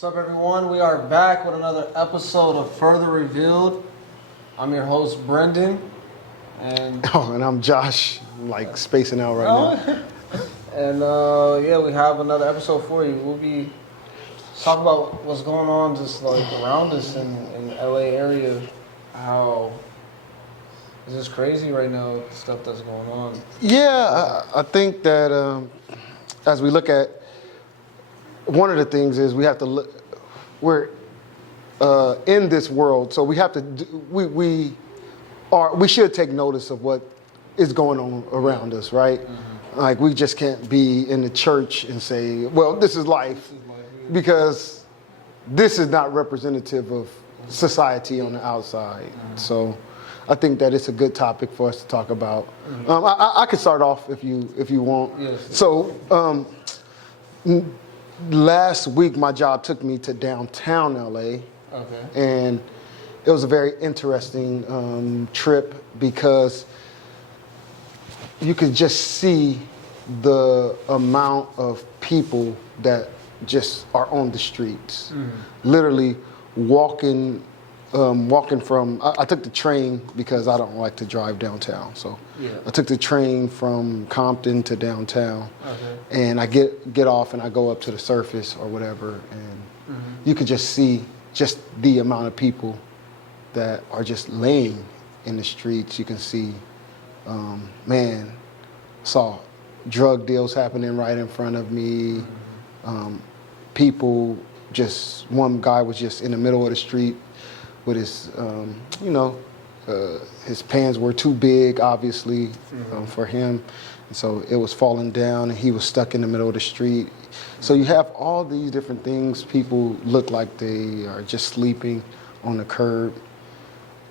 What's up, everyone? We are back with another episode of Further Revealed. I'm your host, Brendan, and And I'm Josh. I'm like spacing out right now. and yeah, we have another episode for you. We'll be talking about what's going on just like around us in the LA area. How it's just crazy right now, the stuff that's going on. Yeah, I think that as we look at, one of the things is we have to look. We're in this world, so we have to. We should take notice of what is going on around us, right? Mm-hmm. Like we just can't be in the church and say, "Well, this is life," because this is not representative of society on the outside. Mm-hmm. So, I think that it's a good topic for us to talk about. Mm-hmm. I could start off if you want. Yes. So. Last week, my job took me to downtown LA, and it was a very interesting trip because you could just see the amount of people that just are on the streets, literally walking from. I took the train because I don't like to drive downtown, so I took the train from Compton to downtown, and I get off and I go up to the surface or whatever, and you could just see just the amount of people that are just laying in the streets. You can see, saw drug deals happening right in front of me. People just, one guy was just in the middle of the street with his, his pants were too big, obviously, for him. And so it was falling down and he was stuck in the middle of the street. So you have all these different things. People look like they are just sleeping on the curb.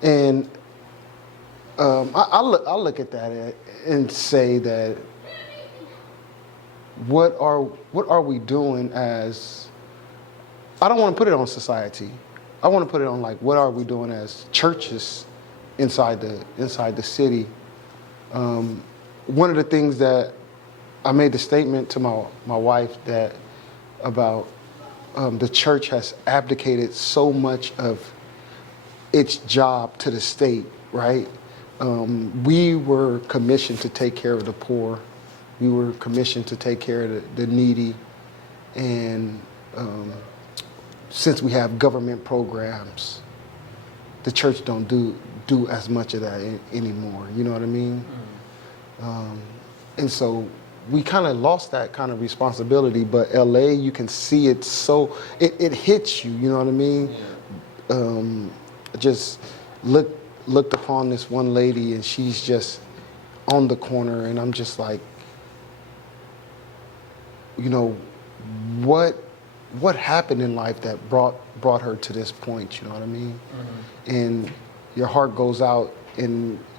And I look at that and say that what are we doing as, I don't want to put it on society. I want to put it on like, what are we doing as churches inside the city? One of the things that I made the statement to my wife that about the church has abdicated so much of its job to the state, right? We were commissioned to take care of the poor. We were commissioned to take care of the needy, and since we have government programs, the church don't do as much of that anymore. You know what I mean? And so we kind of lost that kind of responsibility. But LA, you can see it so it hits you. You know what I mean? Yeah. Just looked upon this one lady, and she's just on the corner, and I'm just like, you know, what happened in life that brought her to this point, you know what I mean? And your heart goes out,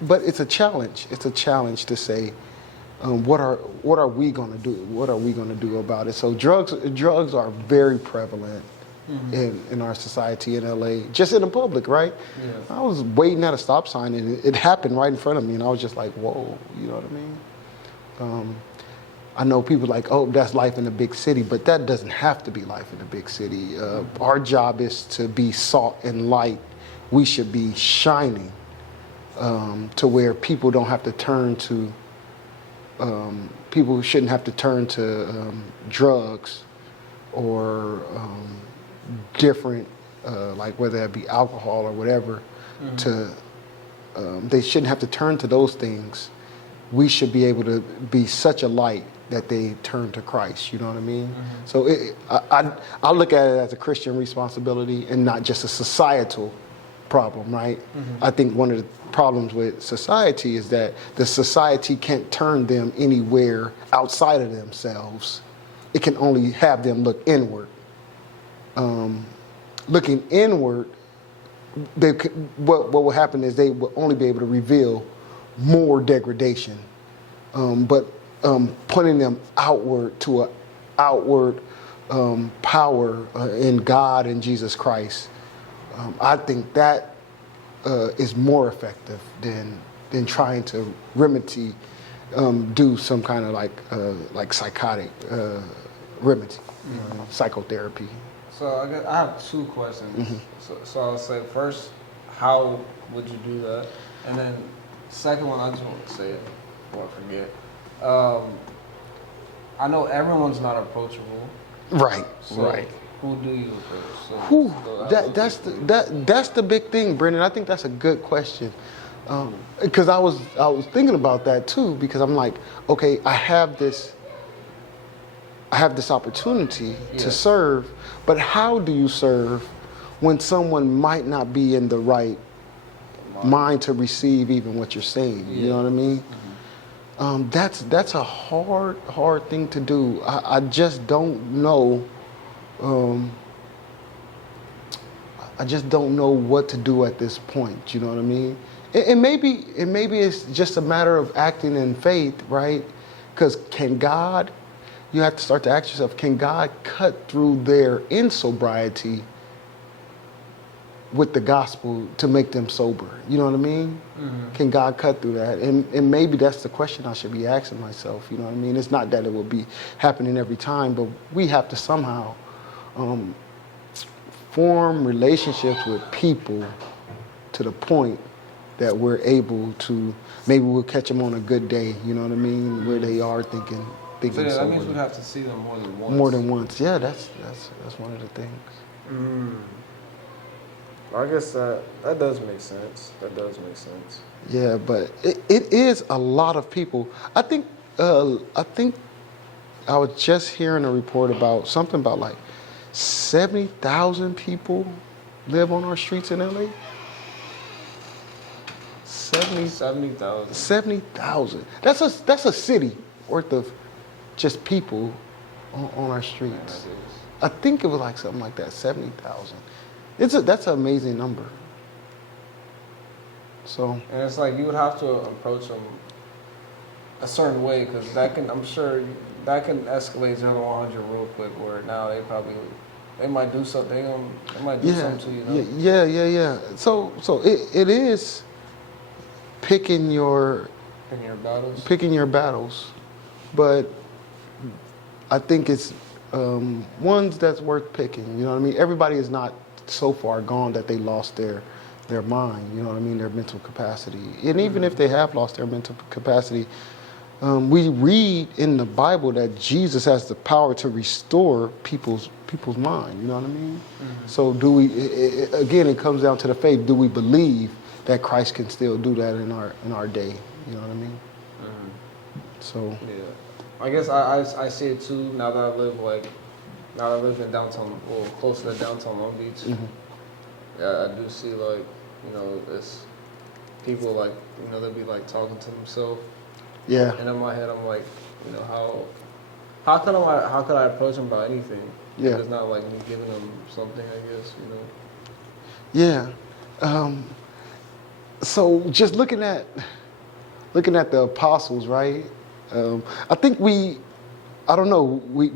but it's a challenge. It's a challenge to say, what are we going to do? What are we going to do about it? So drugs are very prevalent in our society in LA, just in the public, right? Yeah. I was waiting at a stop sign and it happened right in front of me, and I was just like, whoa, you know what I mean? I know people like, oh, that's life in a big city, but that doesn't have to be life in a big city. Our job is to be salt and light. We should be shining to where people don't have to turn to, people shouldn't have to turn to drugs or different, like whether it be alcohol or whatever, they shouldn't have to turn to those things. We should be able to be such a light that they turn to Christ, you know what I mean? So I look at it as a Christian responsibility and not just a societal problem, right? I think one of the problems with society is that the society can't turn them anywhere outside of themselves. It can only have them look inward. Looking inward, what will happen is they will only be able to reveal more degradation, but pointing them outward to an outward power in God and Jesus Christ. I think that is more effective than trying to do some kind of like psychotic remedy, psychotherapy. So I have two questions. So I'll say first, how would you do that? And then second one, I just want to say it before I forget. I know everyone's not approachable. Right, So right. who do you approach? So, Whew, so that's the big thing, Brendan. I think that's a good question. Because I was thinking about that too, because I'm like, okay, I have this opportunity to serve, but how do you serve when someone might not be in the right mind to receive even what you're saying? You know what I mean? That's a hard thing to do. I just don't know. I just don't know what to do at this point. You know what I mean? And maybe it's just a matter of acting in faith, right? Because you have to start to ask yourself, can God cut through their insobriety with the gospel to make them sober? You know what I mean? Mm-hmm. Can God cut through that? And maybe that's the question I should be asking myself. You know what I mean? It's not that it will be happening every time, but we have to somehow form relationships with people to the point that we're able to, maybe we'll catch them on a good day, you know what I mean, where they are thinking so yeah, that means we'd have to see them more than once. More than once, yeah, that's one of the things. I guess that does make sense. That does make sense. Yeah, but it is a lot of people. I think I was just hearing a report about something about like 70,000 people live on our streets in LA. 70,000. 70,000. That's a city worth of just people on our streets. I think it was like something like that, 70,000. That's an amazing number. So. And it's like you would have to approach them a certain way, because I'm sure that can escalate 0 to 100 real quick. Where now they might do something. They might do something to you. Know? Yeah. So it is picking your battles, but I think it's ones that's worth picking. You know what I mean? Everybody is not so far gone that they lost their mind. You know what I mean? Their mental capacity. And even if they have lost their mental capacity, we read in the Bible that Jesus has the power to restore people's mind. You know what I mean? Mm-hmm. So do we? Again, it comes down to the faith. Do we believe that Christ can still do that in our day? You know what I mean? Mm-hmm. So yeah, I guess I see it too. Now that I live in downtown, well, close to the downtown Long Beach. Mm-hmm. Yeah, I do see it's people they'll be talking to themselves. Yeah. And in my head, I'm like, how could I approach them about anything? Yeah. It's not like me giving them something, I guess, Yeah. So just looking at the apostles, right? I think we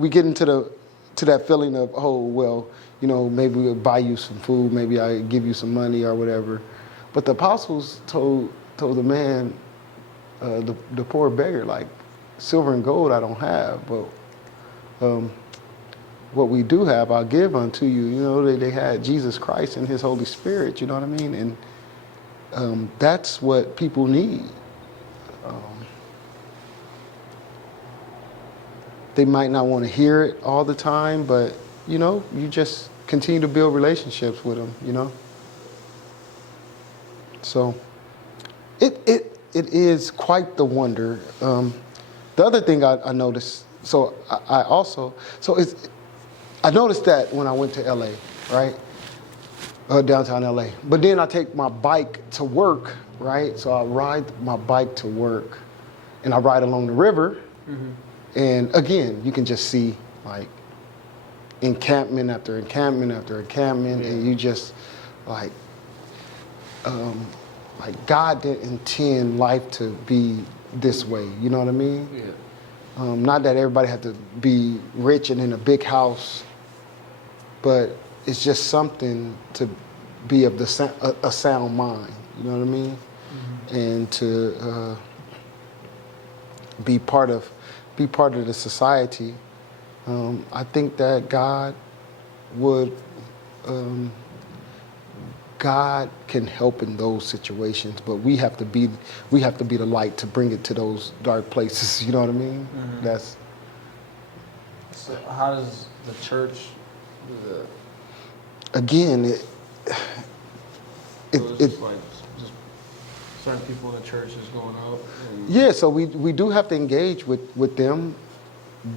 get into that feeling of, oh, well, maybe we'll buy you some food, maybe I give you some money or whatever. But the apostles told the man, the poor beggar, like, silver and gold I don't have, but what we do have I'll give unto you. They had Jesus Christ and his Holy Spirit, you know what I mean? And that's what people need. They might not want to hear it all the time, but you just continue to build relationships with them, So it is quite the wonder. The other thing I noticed, I noticed that when I went to LA, right? Downtown LA. But then I take my bike to work, right? So I ride my bike to work and I ride along the river. Mm-hmm. And again, you can just see like encampment after encampment after encampment, and you just like God didn't intend life to be this way. You know what I mean? Yeah. Not that everybody had to be rich and in a big house, but it's just something to be of a sound mind. You know what I mean? Mm-hmm. And to be part of the society. I think that God um, God can help in those situations, but we have to be the light to bring it to those dark places. You know what I mean? Mhm. That's So how does the church do that? again, So it's it just like just certain people in the church is going out. And, yeah. So we do have to engage with them,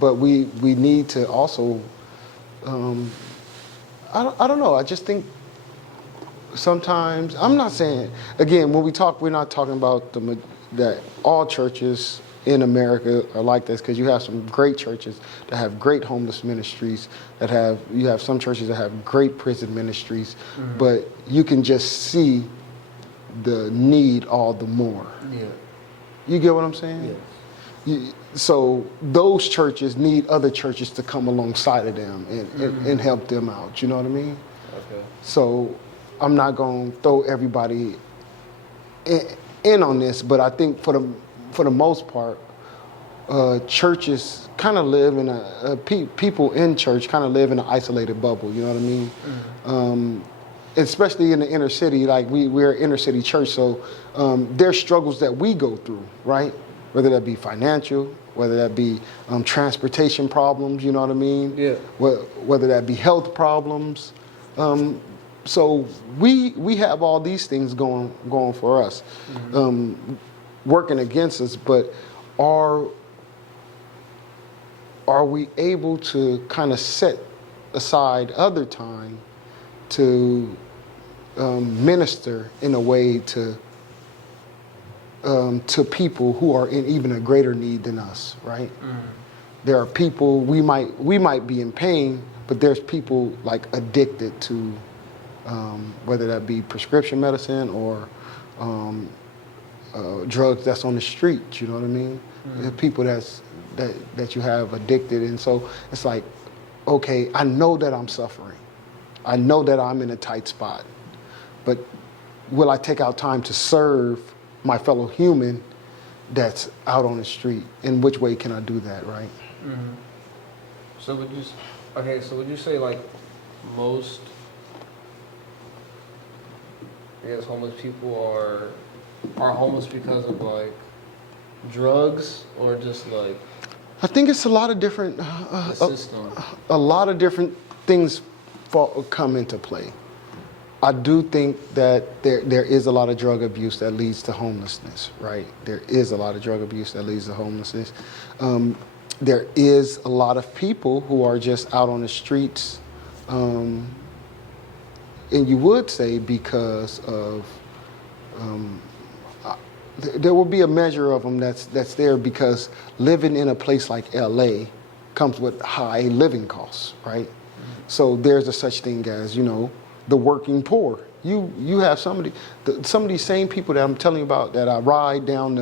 but we need to also. Um, I don't know. I just think sometimes I'm not saying again when we talk, we're not talking about that all churches in America are like this, because you have some great churches that have great homeless ministries, you have some churches that have great prison ministries, Mhm. but you can just see the need all the more. Yeah. You get what I'm saying? Yeah. So those churches need other churches to come alongside of them and help them out. You know what I mean? Okay. So I'm not going to throw everybody in on this, but I think for the most part, churches kind of live in people in church kind of live in an isolated bubble. You know what I mean? Especially in the inner city, like we're an inner city church, so there's struggles that we go through, right? Whether that be financial, whether that be transportation problems, you know what I mean? Yeah. Whether that be health problems. So we have all these things going for us, working against us. But are we able to kind of set aside other time to minister in a way to people who are in even a greater need than us, right? There are people we might be in pain, but there's people like addicted to whether that be prescription medicine or drugs that's on the street. You know what I mean? There are people that you have addicted, and so it's like, okay, I know that I'm suffering, I know that I'm in a tight spot, but will I take out time to serve my fellow human that's out on the street? In which way can I do that, right? So would you say like most, I guess, homeless people are homeless because of like drugs or just like I think it's a lot of different the system? a lot of different things come into play. I do think that there is a lot of drug abuse that leads to homelessness, right? There is a lot of drug abuse that leads to homelessness. There is a lot of people who are just out on the streets, and you would say because of, there will be a measure of them that's there because living in a place like LA comes with high living costs, right? So there's a such thing as, the working poor. You have some of these same people that I'm telling you about that I ride down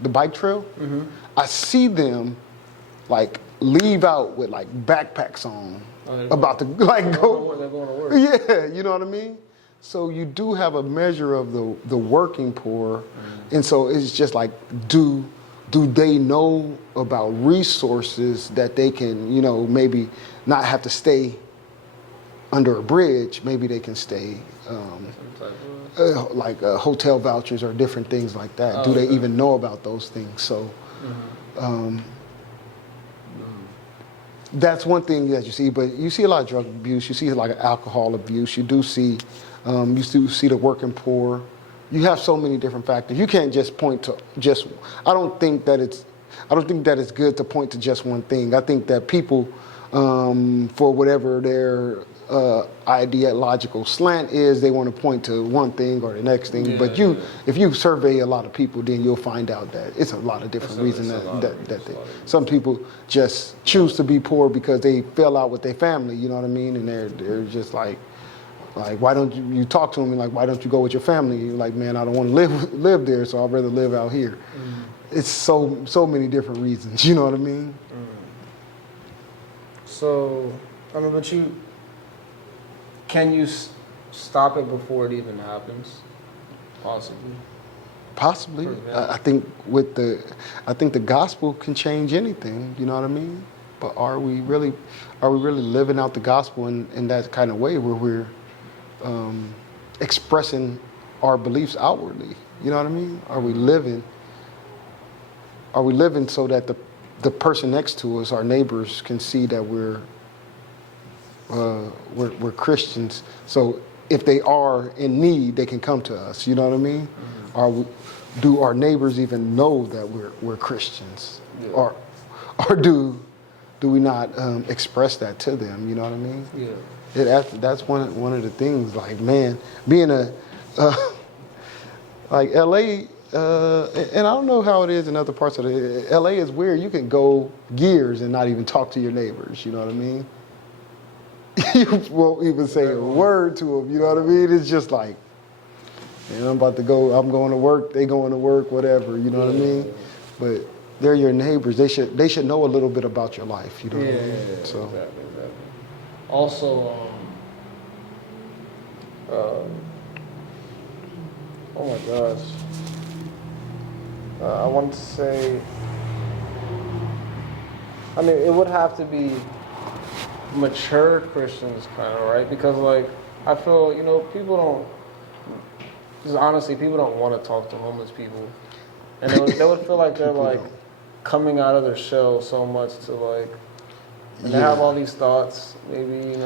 the bike trail. I see them like leave out with like backpacks on, about to like go. They're going to work. Yeah, you know what I mean? So you do have a measure of the working poor, and so it's just like, do they know about resources that they can, maybe not have to stay under a bridge? Maybe they can stay Some type of, like hotel vouchers or different things like that. Oh, Do they okay. even know about those things? So that's one thing that you see, but you see a lot of drug abuse. You see like alcohol abuse. You do see the working poor. You have so many different factors. You can't just point to just. I don't think that it's good to point to just one thing. I think that people, for whatever their ideological slant is, they want to point to one thing or the next thing. Yeah, But if you survey a lot of people, then you'll find out that it's a lot of different reasons some people just choose to be poor because they fell out with their family. You know what I mean? And they're just like, why don't you talk to them and like, why don't you go with your family? You're like, man, I don't want to live there, so I'd rather live out here. It's so many different reasons. You know what I mean? So, I mean, but can you stop it before it even happens? Possibly. Possibly. Yeah. I think the gospel can change anything. You know what I mean? but are we really living out the gospel in that kind of way where we're expressing our beliefs outwardly? You know what I mean? Are we living so that the person next to us, our neighbors, can see that we're Christians? So if they are in need, they can come to us. You know what I mean? Do our neighbors even know that we're Christians, or do we not express that to them? You know what I mean? Yeah. That's one of the things. Like, man, being like LA, and I don't know how it is in other parts of LA is weird. You can go years and not even talk to your neighbors. You know what I mean? You won't even say a word to them. You know what I mean? It's just like, man, I'm going to work, they going to work, whatever, you know what I mean? But they're your neighbors. They should know a little bit about your life, you know what I mean? Yeah, so. exactly. Also, oh my gosh. I want to say, I mean, it would have to be mature Christians, kind of, right? Because, like, I feel, people don't, just honestly, people don't want to talk to homeless people. And they would feel like they're, like, coming out of their shell so much to, like, and they have all these thoughts, maybe,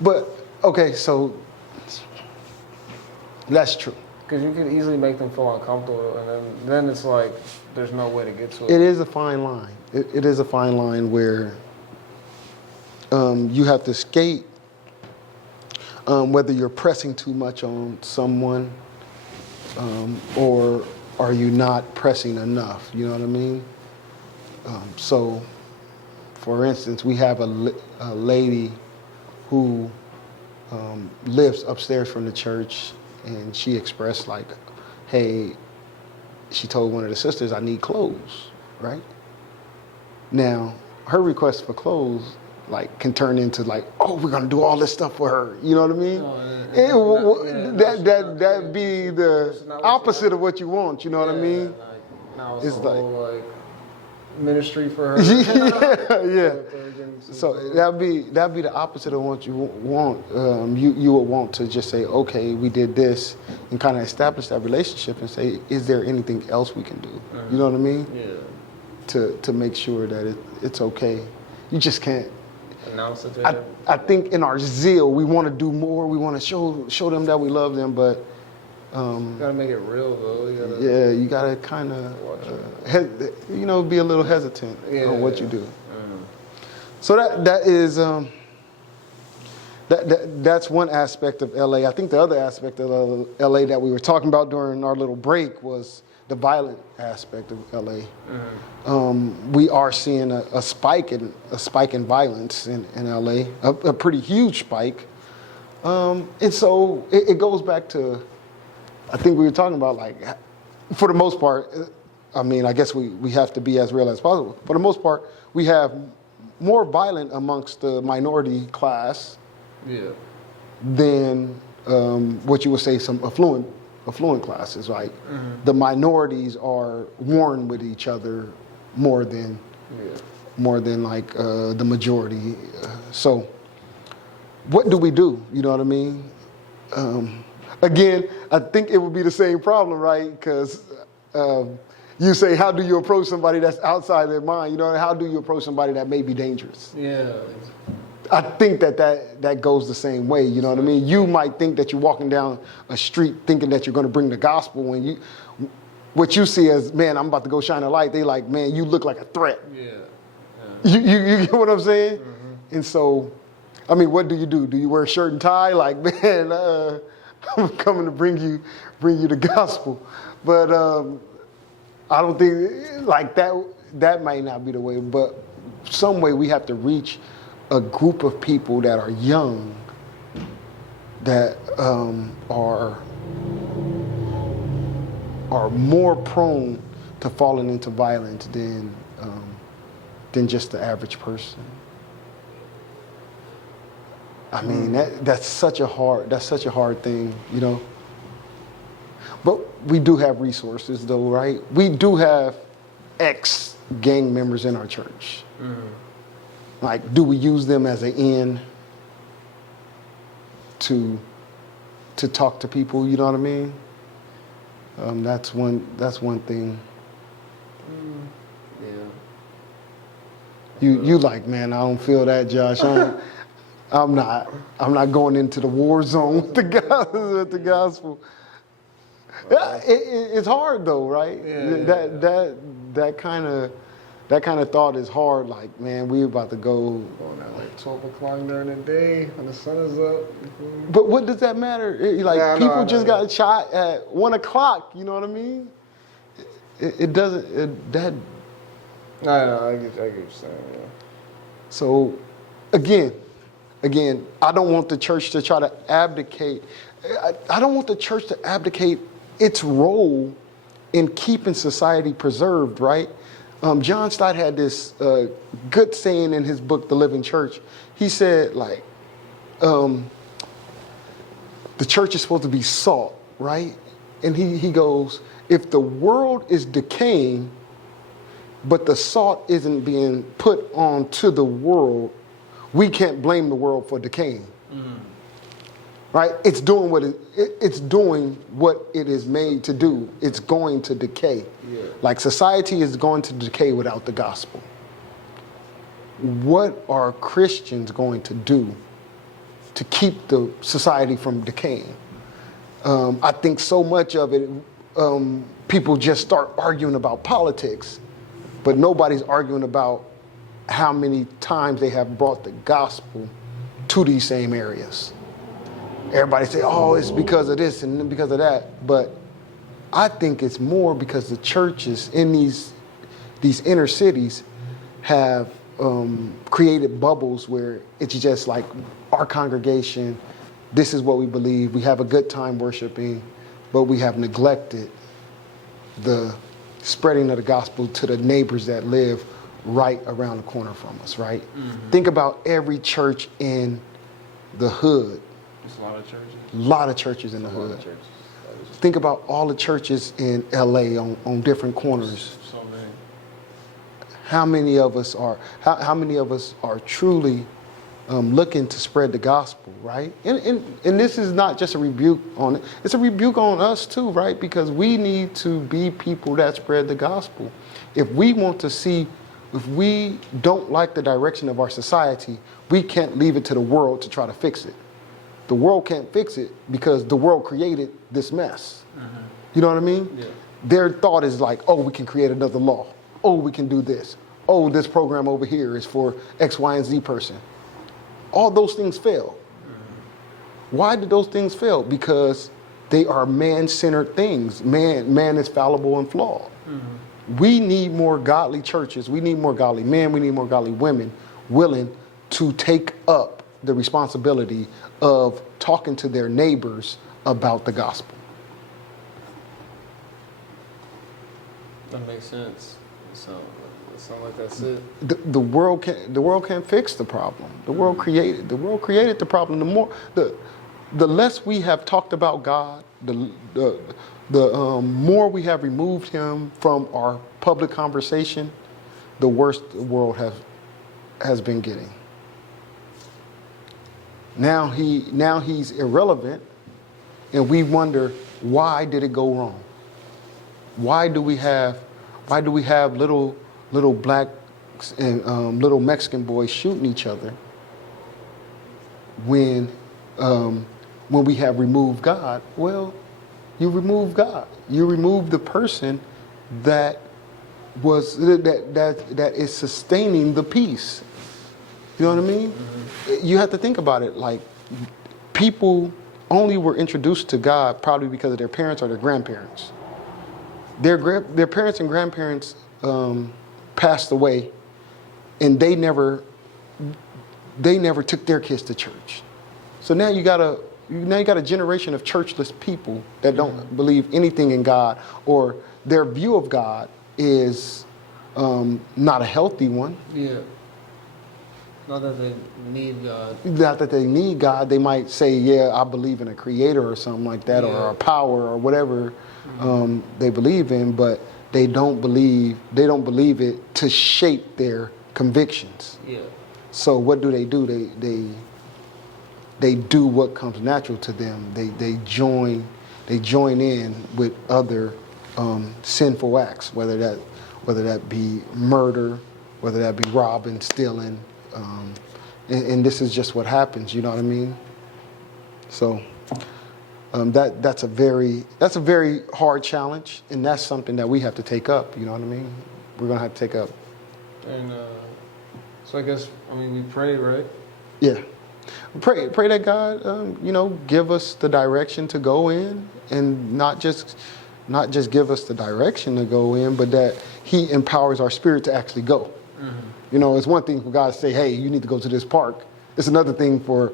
But, okay, so that's true. Because you could easily make them feel uncomfortable, and then it's like there's no way to get to it. It is a fine line. It is a fine line where you have to skate, whether you're pressing too much on someone, or are you not pressing enough? You know what I mean? So, for instance, we have a lady who lives upstairs from the church, and she expressed, like, hey, she told one of the sisters, I need clothes, right? Now, her request for clothes, like, can turn into, like, oh, we're going to do all this stuff for her. You know what I mean? That'd be the opposite of what you want, you know what I mean? Now it's a whole, like, ministry for her. yeah. So that'd be the opposite of what you want. You would want to just say, okay, we did this, and kind of establish that relationship and say, is there anything else we can do? You know what I mean? Yeah. To make sure that it's okay. You just can't announce it to them. I think in our zeal, we want to do more. We want to show them that we love them, but you gotta make it real, though. You gotta kind of be a little hesitant on what you do. So that is that's one aspect of LA. I think the other aspect of LA that we were talking about during our little break was the violent aspect of LA. We are seeing a spike in violence in LA, a pretty huge spike, and so it goes back to, I think we were talking about, like, for the most part, I mean, I guess we have to be as real as possible. For the most part, we have more violent amongst the minority class than what you would say some affluent classes, right? The minorities are warring with each other more than like the majority. So what do we do? You know what I mean? Again, I think it would be the same problem, right? Because you say, how do you approach somebody that's outside their mind? You know, how do you approach somebody that may be dangerous? Yeah. I think that goes the same way. You know what I mean? You might think that you're walking down a street thinking that you're going to bring the gospel, when what you see as, man, I'm about to go shine a light. They like, man, you look like a threat. You get what I'm saying? And so, I mean, what do? Do you wear a shirt and tie? Like, man, I'm coming to bring you the gospel. But I don't think like that might not be the way, but some way we have to reach a group of people that are young, that are more prone to falling into violence than just the average person. I mean, that's such a hard thing, you know. But we do have resources, though, right? We do have ex-gang members in our church. Like, do we use them as an end to talk to people? You know what I mean? That's one thing. Yeah. You like, man, I don't feel that, Josh. I'm not going into the war zone with the gospel. Yeah, it's hard though, right? That kind of thought is hard. Like, man, we about to go. Going at like 12 o'clock during the day when the sun is up. But what does that matter? I know, Just got shot at 1 o'clock. You know what I mean? It doesn't. That. I get what you're saying. Yeah. So, again, I don't want the church to try to abdicate. I don't want the church to abdicate its role in keeping society preserved, right? John Stott had this good saying in his book, The Living Church. He said, like, the church is supposed to be salt, right? And he goes, if the world is decaying, but the salt isn't being put onto the world, we can't blame the world for decaying. Right? It's doing what it is made to do. It's going to decay. Yeah. Like, society is going to decay without the gospel. What are Christians going to do to keep the society from decaying? I think so much of it, people just start arguing about politics, but nobody's arguing about how many times they have brought the gospel to these same areas. Everybody say, oh, it's because of this and because of that. But I think it's more because the churches in these inner cities have created bubbles where it's just like our congregation, this is what we believe. We have a good time worshiping, but we have neglected the spreading of the gospel to the neighbors that live right around the corner from us, right? Mm-hmm. Think about every church in the hood. There's a lot of churches. A lot of churches in the hood. Think about all the churches in LA on different corners. So many. How many of us are truly looking to spread the gospel, right? And this is not just a rebuke on it. It's a rebuke on us too, right? Because we need to be people that spread the gospel. If we don't like the direction of our society, we can't leave it to the world to try to fix it. The world can't fix it because the world created this mess. Mm-hmm. You know what I mean? Yeah. Their thought is like, oh, we can create another law. Oh, we can do this. Oh, this program over here is for X, Y, and Z person. All those things fail. Mm-hmm. Why did those things fail? Because they are man-centered things. Man is fallible and flawed. Mm-hmm. We need more godly churches. We need more godly men. We need more godly women willing to take up the responsibility of talking to their neighbors about the gospel. That makes sense. It sounds like that's it. The world can't fix the problem. The world created the problem. The less we have talked about God, the more we have removed him from our public conversation, the worse the world has been getting. Now he's irrelevant, and we wonder, why did it go wrong? Why do we have little blacks and little Mexican boys shooting each other when we have removed God? Well, you remove God. You remove the person that is sustaining the peace. You know what I mean? Mm-hmm. You have to think about it. Like, people only were introduced to God probably because of their parents or their grandparents. Their parents and grandparents passed away, and they never took their kids to church. So now you got a generation of churchless people that don't believe anything in God, or their view of God is not a healthy one. Yeah. Not that they need God. Not that they need God. They might say, yeah, I believe in a creator or something like that, or a power or whatever they believe in, but they don't believe it to shape their convictions. Yeah. So what do? They do what comes natural to them. They join in with other sinful acts, whether that be murder, whether that be robbing, stealing, and this is just what happens. You know what I mean? So that's a very hard challenge, and that's something that we have to take up. You know what I mean? We're gonna have to take up. And so I guess we pray, right? Yeah. Pray that God, give us the direction to go in, and not just give us the direction to go in, but that He empowers our spirit to actually go. Mm-hmm. It's one thing for God to say, "Hey, you need to go to this park." It's another thing for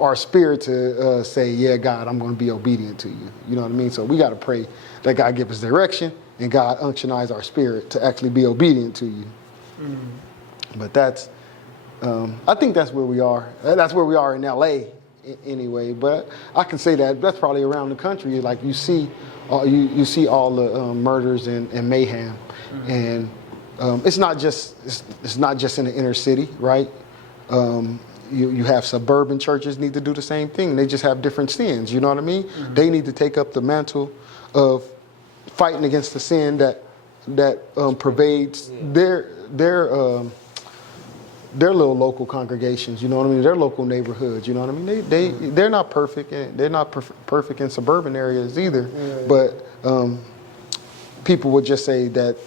our spirit to say, "Yeah, God, I'm going to be obedient to you." You know what I mean? So we got to pray that God give us direction, and God unctionize our spirit to actually be obedient to you. Mm-hmm. But that's. I think that's where we are. That's where we are in LA anyway. But I can say that's probably around the country. Like you see all the murders and mayhem, mm-hmm. and it's not just in the inner city, right? You have suburban churches need to do the same thing. They just have different sins. You know what I mean? Mm-hmm. They need to take up the mantle of fighting against the sin that pervades their little local congregations, you know what I mean? Their local neighborhoods, you know what I mean? They're not perfect, and they're not perfect in suburban areas either. Yeah. But people would just say that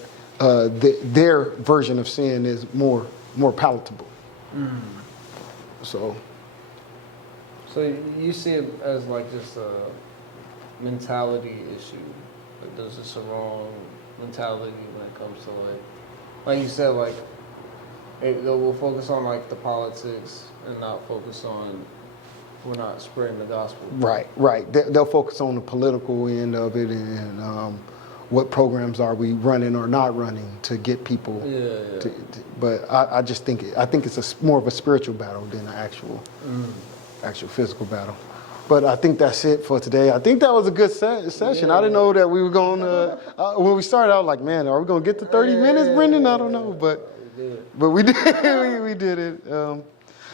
their version of sin is more palatable. Mm. So you see it as like just a mentality issue. Like there's just a wrong mentality when it comes to like you said, like. We'll focus on like the politics and not focus on we're not spreading the gospel. Right. They'll focus on the political end of it and what programs are we running or not running to get people. Yeah. But I just think it's more of a spiritual battle than an actual physical battle. But I think that's it for today. I think that was a good session. Yeah. I didn't know that we were going to. When we started, I was like, man, are we going to get to 30 minutes, Brendan? I don't know, but we did. we did it.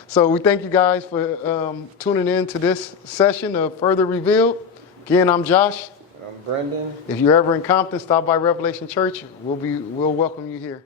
So we thank you guys for tuning in to this session of Further Revealed. Again, I'm Josh. I'm Brendan. If you're ever in Compton, stop by Revelation Church. We'll welcome you here.